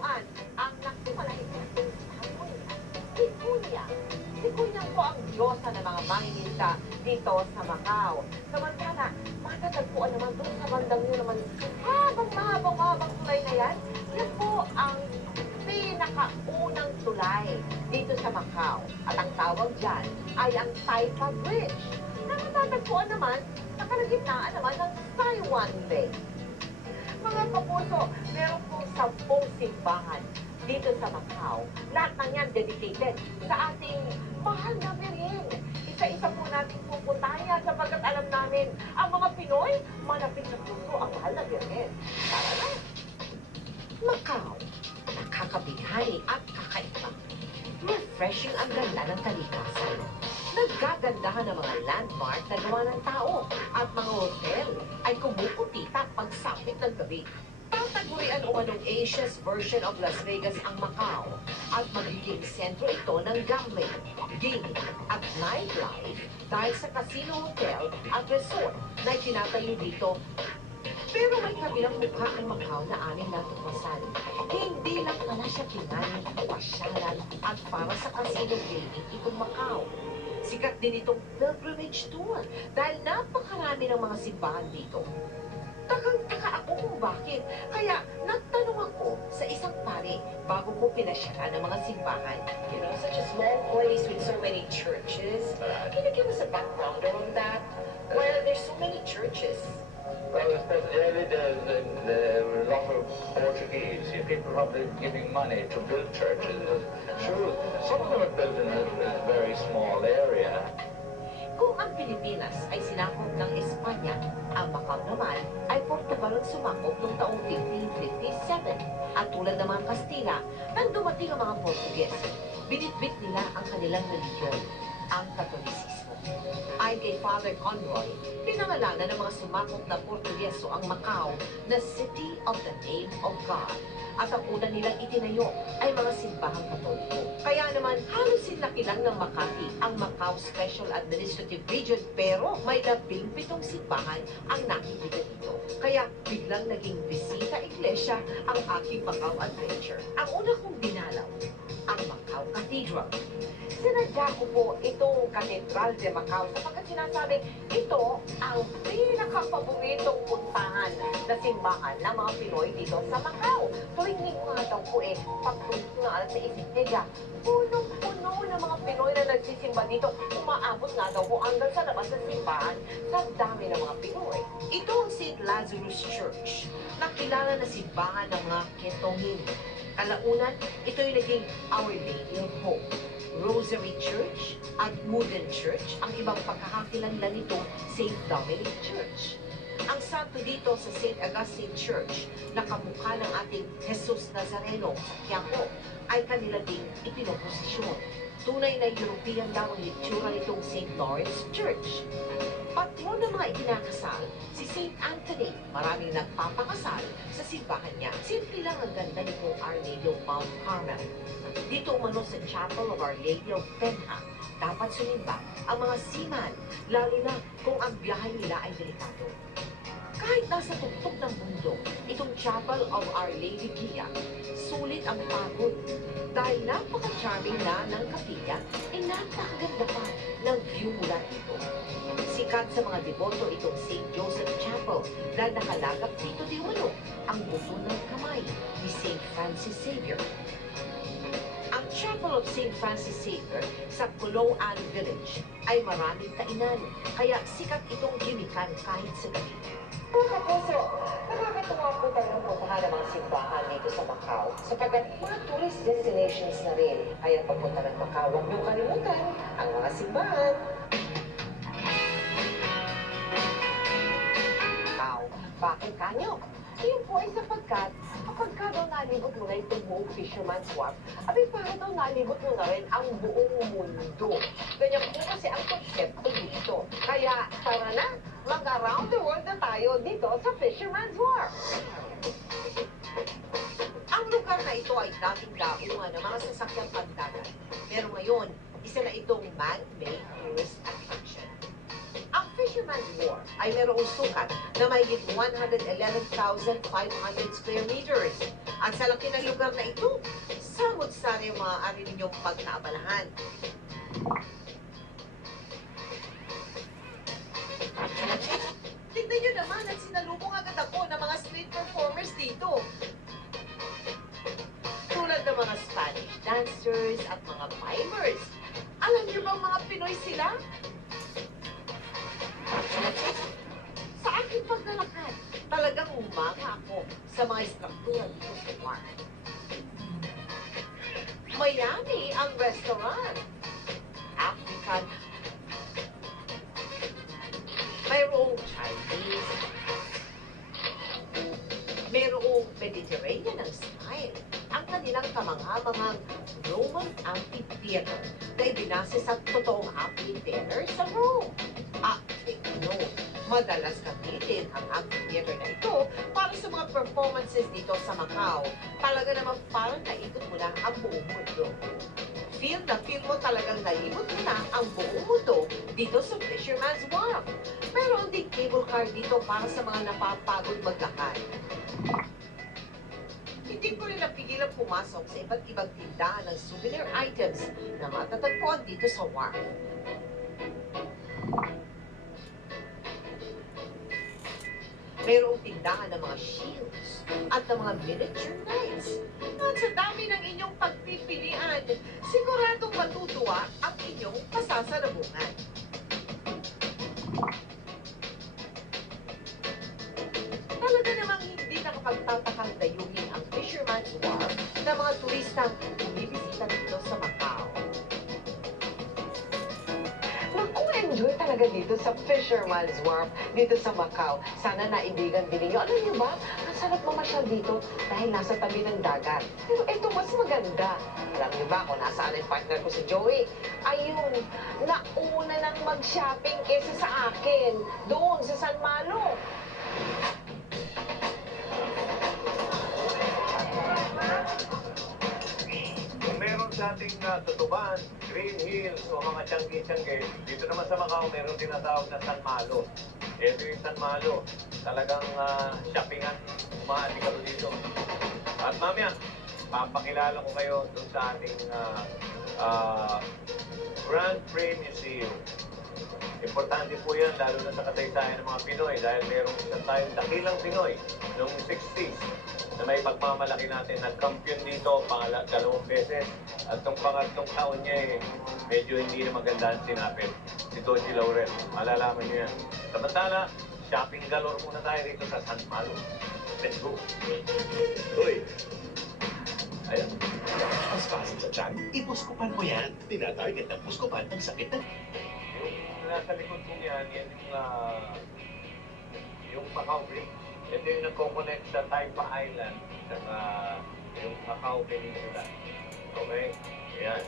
natagpuan ang nagsimalay ng Hanoi at si Kuya. Si Kuya po ang diyosa ng mga mangingisda dito sa Macau. Samantala, matatagpuan naman doon sa bandang yun naman, habang tulay na yan, yan po ang pinakaunang tulay dito sa Macau. At ang tawag dyan ay ang Taipa Bridge. Na matatagpuan naman sa kalagitnaan naman ng Taiwan Lake. Mga kapuso, meron pong 10 simbahan dito sa Macau. Lahat ng yan dedicated sa ating mahal na Mering. Isa-isa po natin pupuntahan yan sapagkat alam namin ang mga Pinoy, malapit sa puso ang mahal na Mering. Tara na! Macau, nakakabihani at kakaiba. Refreshing ang ganda ng kalikasan. Naggagandahan ng mga landmark na gawa ng tao at mga hotel ay kumukutita pagsapit ng gabi. Tatagurian umanong Asia's version of Las Vegas ang Macau at magiging sentro ito ng gambling, gaming at nightlife dahil sa casino hotel at resort na itinatayo dito. Pero may kabilang mukha ang Macau na aming natuklasan. Hindi lang pala siya pinanong pasyalan at para sa casino gaming itong Macau. Sikat din itong pilgrimage tour dahil napakarami ng mga simbahan dito. Takang-taka ako kung bakit. Kaya nagtanong ako sa isang pare bago ko pinasyalan ng mga simbahan. You know, such a small place with so many churches. Can you give us a background on that? Well, there's so many churches. Well, especially early days, there were a lot of Portuguese people probably giving money to build churches. Sure, some of them are built in a very small area. Kung ang Pilipinas ay sinakop ng Espanya, ang Macau naman ay Portugal ang sumakop noong taong 1557. At tulad ng mga Kastila, nang dumating ang mga Portuges, binitbit nila ang kanilang religiyon, ang Katolisismo. Ayon kay Father Conroy, pinangalanan ng mga sumakop na Portugeso ang Macau na City of the Name of God. At ang una nilang itinayo ay mga simbahang Katoliko. Kaya naman, halos sinlaki lang ng Makati ang Macau Special Administrative Region pero may 17 simbahan ang nakikita dito. Kaya biglang naging bisita iglesia ang aking Macau adventure. Ang una kong dinalaw, ang Macau Cathedral. Sinadya ko po itong Cathedral de Macau sapagkat sinasabi ito ang pinakapaboritong puntahan na simbahan ng mga Pinoy dito sa Macau. Tuwing linggo nga daw po pagpunto na alas sa isip niya, punong-puno ng mga Pinoy na nagsisimba dito. Umaabot nga daw po hanggang sa labas ng simbahan sa dami ng mga Pinoy. Ito ang St. Lazarus Church, nakilala na simbahan ng mga Ketongin. Kalaunan, ito'y naging Our Lady of Hope. Rosary Church at Wooden Church, ang ibang pagkakakilanlan nito, St. Dominic Church. Ang santo dito sa St. Augustine Church, na kamukha ng ating Jesus Nazareno sa Quiapo, ay kanila ding ipinoposisyon. Tunay na European daw ang litsura nitong St. Lawrence Church. Patron ng mga ikinakasal, si St. Anthony, maraming nagpapakasal sa simbahan niya. Simple lang ang ganda nitong Our Lady of Mount Carmel. Dito umano sa Chapel of Our Lady of Penha, dapat sumimba ang mga seaman, lalo na kung ang biyahe nila ay delikado. Kahit nasa tuktok ng mundo, itong Chapel of Our Lady Gia, sulit ang pagod. Dahil napaka-charming na ng kapilya, napakaganda pa ng view mula dito. Sikat sa mga deboto itong St. Joseph Chapel dahil nakalagap dito di umano ang buto ng kamay ni St. Francis Xavier. Ang Chapel of St. Francis Xavier sa Koloan Village ay maraming kainan, kaya sikat itong gimikan kahit sa gabi. Mga kapuso, nakakatuwa po talagang puntahan ng mga simbahan dito sa Macau sapagkat mga tourist destinations na rin. Kaya pagpunta ng Macau, huwag niyong kalimutan ang mga simbahan. Macau, bakit kanyo? Iyon po ay sapagkat kapag ka daw nalibot mo na itong buong Fisherman's Wharf, abay para daw nalibot mo na rin ang buong mundo. Ganyan po kasi ang konsepto dito. Kaya tara na, mag-around the world na tayo dito sa Fisherman's Wharf. Ang lugar na ito ay dating daungan ng mga sasakyang pagdagat. Pero ngayon, isa na itong man-made tourist attraction. Ang Fisherman's Wharf ay mayroong sukat na mahigit 111,500 square meters. At sa laki ng lugar na ito, samot-sari ang maaari ninyong pagkaabalahan. Tignan nyo naman at sinalubong agad ako ng mga street performers dito. Tulad ng mga Spanish dancers at mga mimers. Alam niyo bang mga Pinoy sila? Sa aking paglalakad, talagang umanga ako sa mga istruktura dito sa park. Miami ang restaurant. African. Mayroong Chinese. Mayroong Mediterranean ang style. Ang kanilang kamangha-manghang Roman Amphitheater na ibinase sa totoong amphitheater sa Rome. Take note, madalas gamitin ang amphitheater na ito para sa mga performances dito sa Macau. Talaga naman parang naikot mo na ang buong mundo. Feel na feel mo talagang nalibot mo na ang buong mundo dito sa Fisherman's Wharf. Meron ding cable car dito para sa mga napapagod maglakad. Hindi ko rin napigilan pumasok sa iba't ibang tindahan ng souvenir items na matatagpuan dito sa Wharf. Mayroong tindahan ng mga shields at ng mga miniature knights. At sa dami ng inyong pagpipilian, siguradong matutuwa ang inyong pasasalubungan. Talaga namang hindi nakapagtatakang dayuhin ang Fisherman's Wharf ng mga turistang bumibisita dito sa Macau. Naku, enjoy talaga dito sa Fisherman's Wharf, dito sa Macau. Sana naibigan din ninyo. Alam niyo ba, ang sarap mamasyal dito dahil nasa tabi ng dagat. Pero ito mas maganda. Alam niyo ba kung nasaan ang partner ko si Joey? Ayun, nauna nang mag-shopping kesa sa akin, doon sa San Malo. Meron sa ating Tutuban, Green Hills o mga Tiangge-Tiangge. Dito naman sa Macau, meron tinatawag na San Malo. Ito yung San Malo. Talagang shoppingan. Umaating ka dito. At mamaya, papakilala ko kayo dun sa ating Grand Prix Museum. Importante po yan, lalo na sa kasaysayan ng mga Pinoy dahil meron isang tayong dakilang Pinoy noong 60s na may pagmamalaki natin. Nag-campion dito dalawang beses at itong pangatlong taon niya medyo hindi na maganda ang sinapit. Si Doji Laurel, malalaman niyo yan. Samantala, shopping galore muna tayo dito sa San Malo. Let's go! Uy! Ayan. Mas fast sa tiyan, ipuskupan mo yan. Tinatarget ng puskupan ang sakit ng... Nasa likod ko yan, yan yung Macau Bridge. Ito yung nagko-connect sa Taipa Island, yung Macau Peninsula. Okay? Ayan.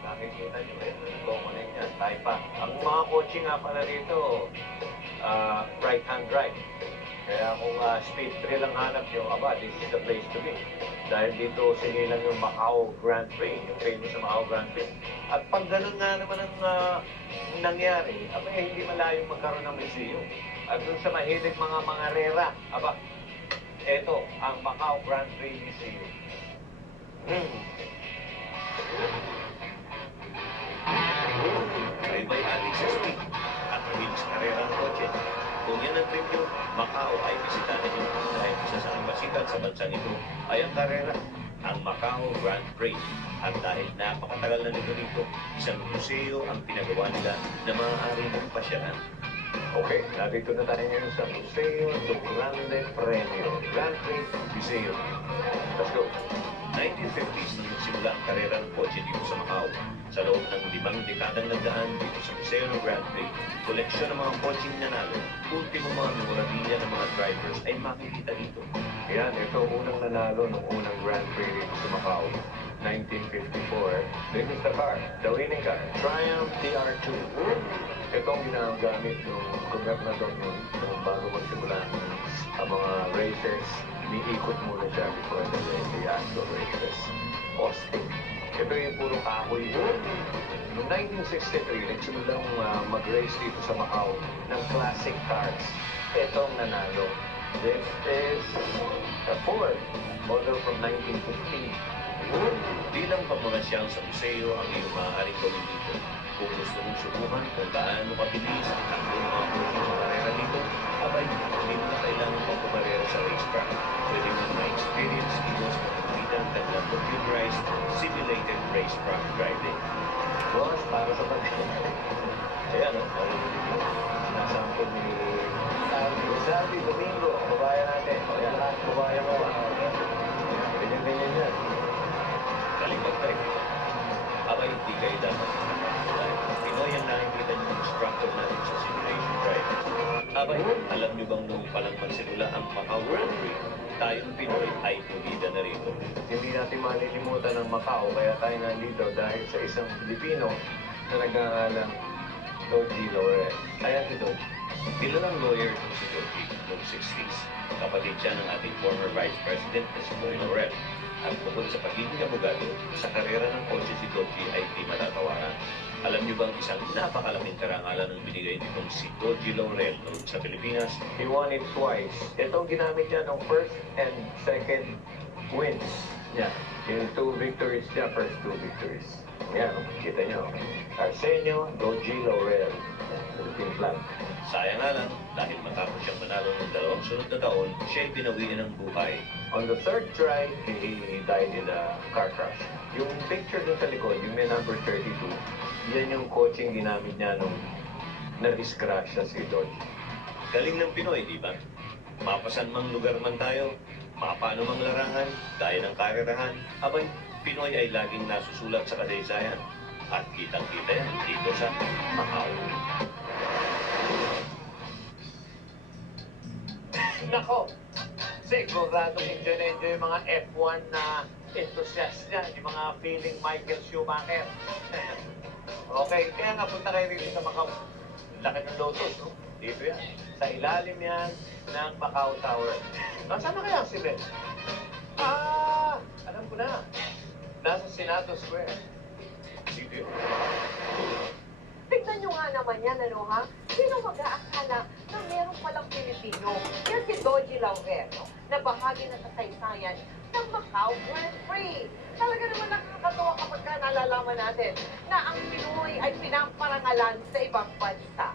Nakikita nyo, ito nagko-connect yan, Taipa. Ang mga kotse nga pala dito, right-hand drive. Kaya kung speed thrill ang hanap nyo, this is the place to be. Dahil dito sinilang yung Macau Grand Prix, yung famous na Macau Grand Prix. At pag ganun nga naman ang nangyari, hindi malayong magkaroon ng museum. At dun sa mahilig mga mangarera, eto, ang Macau Grand Prix Museum. May adik sa speed at wheels karera ng kotse. Kung yan ang trip nyo, Macau ay bisitahin nyo dahil isa sa masikat sa bansang ito ay ang karera, ang Macau Grand Prix. At dahil napakatagal na nito dito, isang museo ang pinagawa nila na maaaring magpasyahan. Okay, narito na tayo ngayon sa Museo do Grande Premio, Grand Prix Museum. Let's go. 1950s nang nagsimula ang karera ng kotse dito sa Macau. Sa loob ng 5 dekadang nagdaan dito sa Museo ng Grand Prix, koleksyon ng mga kotseng nanalo, ultimo mga memorabilia ng mga drivers ay makikita dito. Yan, ito unang nanalo ng unang Grand Prix dito sa Macau. 1954. This is the car, the winning car, Triumph TR2. Ito ang ginagamit ng gobernador noon bago magsimula ang mga races. Iniikot muna siya before the actual races. Austin. Ito yung puro kahoy. Noong 1963, nagsimulang mag-race dito sa Macau ng classic cars. Ito ang nanalo. This is a Ford, model from 1915. Di lang pamamasyal sa museo ang iyong maaaring gawin dito. Kung gusto mong subukan kung gaano kabilis ang takbo ng mga kotse sa karera dito, abay, hindi mo na kailangan pang pumarera sa racetrack. Pwede mo ma-experience dito sa pamamagitan ng kanilang computerized simulated racetrack driving. Boss, para sa pag- Ayan, no? Nasample ni Salvi Domingo, kabayan natin. Ayan, lahat kabayan mo. Ganyan-ganyan yan. Galing mag-drive ito. Abay, hindi kayo dapat dahil Pinoy ang nakikita niyo ng instructor natin sa simulation driving. Abay, alam niyo bang nung palang magsimula ang Macau Grand Prix, tayong Pinoy ay pumida na rito. Hindi natin malilimutan ng Macau, kaya tayo nandito dahil sa isang Pilipino na nag-aalang Doji Laurel. Ayan si Doji. Kilalang lawyer itong si Doji noong 60s. Kapatid siya ng ating former Vice President na si Boy Laurel. At bukod sa pagiging abogado, sa karera ng kotse si Doji ay di matatawaran. Alam niyo bang isang napakalaking karangalan ang binigay nitong si Doji Laurel noon sa Pilipinas? He won it twice. Ito ang ginamit niya ng first and second wins niya. Yung 2 victories niya, first 2 victories. Yan, kita niyo. Arsenio Doji Laurel. Philippine flag. Sayang nga lang, dahil matapos siyang manalo ng 2 sunod na taon, siya ay pinawiin ng buhay. On the third try, he died in a car crash. Yung picture dun sa likod, yung may number 32, yan yung coaching ginamit niya nung na-discrash siya si Doji. Galing ng Pinoy, di ba? Mapasan mang lugar man tayo, mapano mang larangan, gaya ng karerahan, abay, Pinoy ay laging nasusulat sa kasaysayan. At kitang-kita yan dito sa Macau. Nako, siguradong enjoy na enjoy yung mga F1 na enthusiast niya, yung mga feeling Michael Schumacher. Okay, kaya nga punta kayo rin sa Macau. Laki ng Lotus, no? Dito yan. Sa ilalim yan ng Macau Tower. Nasaan na kaya si Ben? Alam ko na. Nasa Senado Square. Dito yun. Tignan nyo nga naman yan, ano ha? Sino mag-aakala na meron palang Pilipino? Yan si Doji Laurel, no? Na bahagi ng kasaysayan ng Macau Grand Prix. Talaga naman nakakatawa kapag ka nalalaman natin na ang Pinoy ay pinaparangalan sa ibang bansa.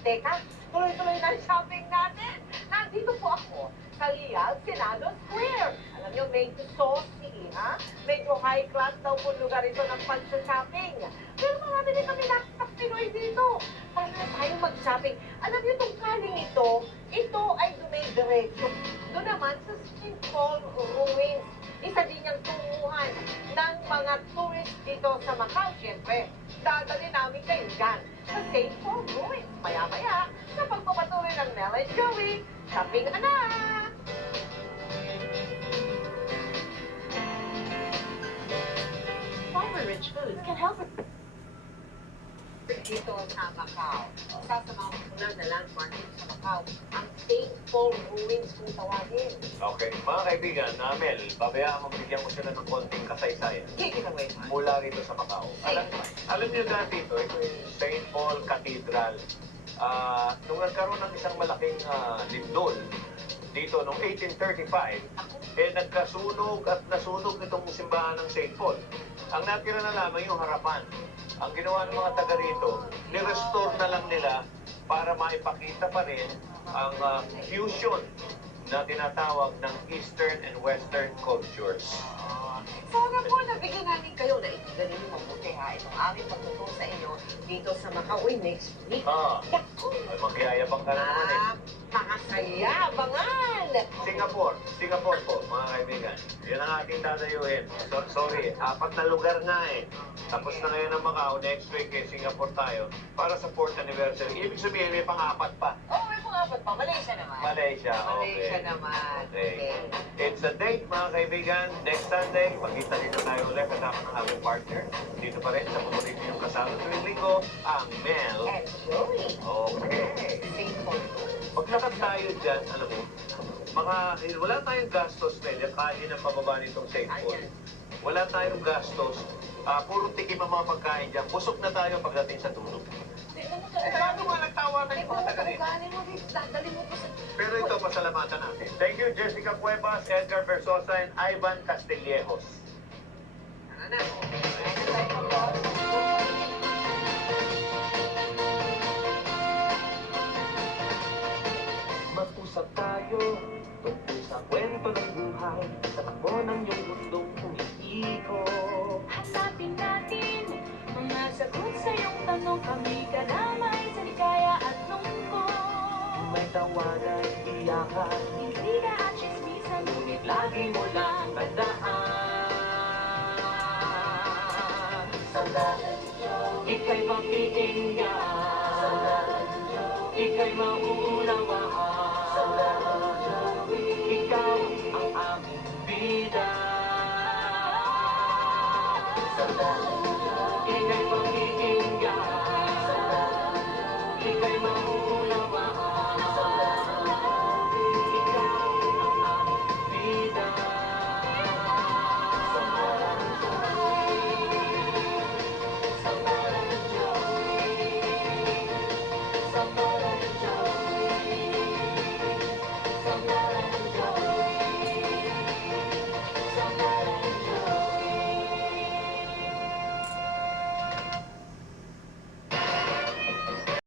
Teka, tuloy-tuloy na ang shopping natin. Nandito po ako sa Real Senado Square. Alam nyo, medyo saucy, ha? Medyo high class daw po lugar ito ng pag-shopping. Pero marami din kami nakita Pinoy dito. Para tayo mag-shopping. Alam nyo, itong kaling ito ay dumidiretso. Doon naman sa St. Paul Ruins. Isa din niyang tunguhan ng mga tourist dito sa Macau. Siyempre, dadali namin kayo dyan sa St. Paul Ruins. Maya-maya, sa pagpapatuloy ng Mel and Joey, shopping na! Farmer-rich foods can help dito sa Macau. Isa sa mga popular na landmark dito sa Macau, ang St. Paul Ruins kung tawagin. Okay, mga kaibigan, Mel, babayaan mo bigyan mo sila ng konting kasaysayan. Take it away, man. Mula rito sa Macau. Alam niyo dati ito yung St. Paul Cathedral. Nung nagkaroon ng isang malaking lindol dito noong 1835, nagkasunog at nasunog itong simbahan ng St. Paul. Ang natira na lamang yung harapan. Ang ginawa ng mga taga rito, ni-restore na lang nila para maipakita pa rin ang fusion na tinatawag ng Eastern and Western cultures. Sana po nabigyan namin kayo na itiganin mo mabuti ha. Itong aming pagtuturo sa inyo dito sa Macau next week. Naku! Ay, magyayabang ka na naman eh. Makasayabangan! Singapore po, mga kaibigan. Yan ang ating dadayuhin. Sorry, 4 na lugar nga eh. Tapos na ngayon ang Macau, next week eh, Singapore tayo para sa 4th anniversary. Ibig sabihin, may pang-4 pa. Oh, may pangapat pa. Malaysia naman. Malaysia, okay. Malaysia naman. Okay. It's a date, mga kaibigan. Next Sunday, magkita dito tayo ulit kasama ng aming partner. Dito pa rin sa paborito yung kasama tuwing linggo, ang Mel. And Joey. Okay. St. Paul. Maglakad tayo dyan, alam mo, wala tayong gastos, Nelia, kahit ang pababa nitong St. Paul. Ayan. Wala tayong gastos. Puro tikim ang mga pagkain dyan. Busog na tayo pagdating sa tulog. Ano nga nagtawanan yung mga taga rito? Dadali mo po sa... Pero ito, pasalamatan natin. Thank you, Jessica Cuevas, Edgar Versosa, and Ivan Castillejos. Ano? Mag-usap tayo tungkol sa kwento ng buhay sa takbo ng iyong mundong umiikot. Hanapin natin mga sagot sa iyong tanong. Kami karamay sa ligaya at lungkot. May tawanan, iyakan, Intriga at chismisan, ngunit lagi mo lang tandaan. Sandalan niyo, ika'y mapipinggan. Sandalan niyo, ika'y mauunawaan. Sandalan niyo, ikaw ang aming bida. Sandalan niyo,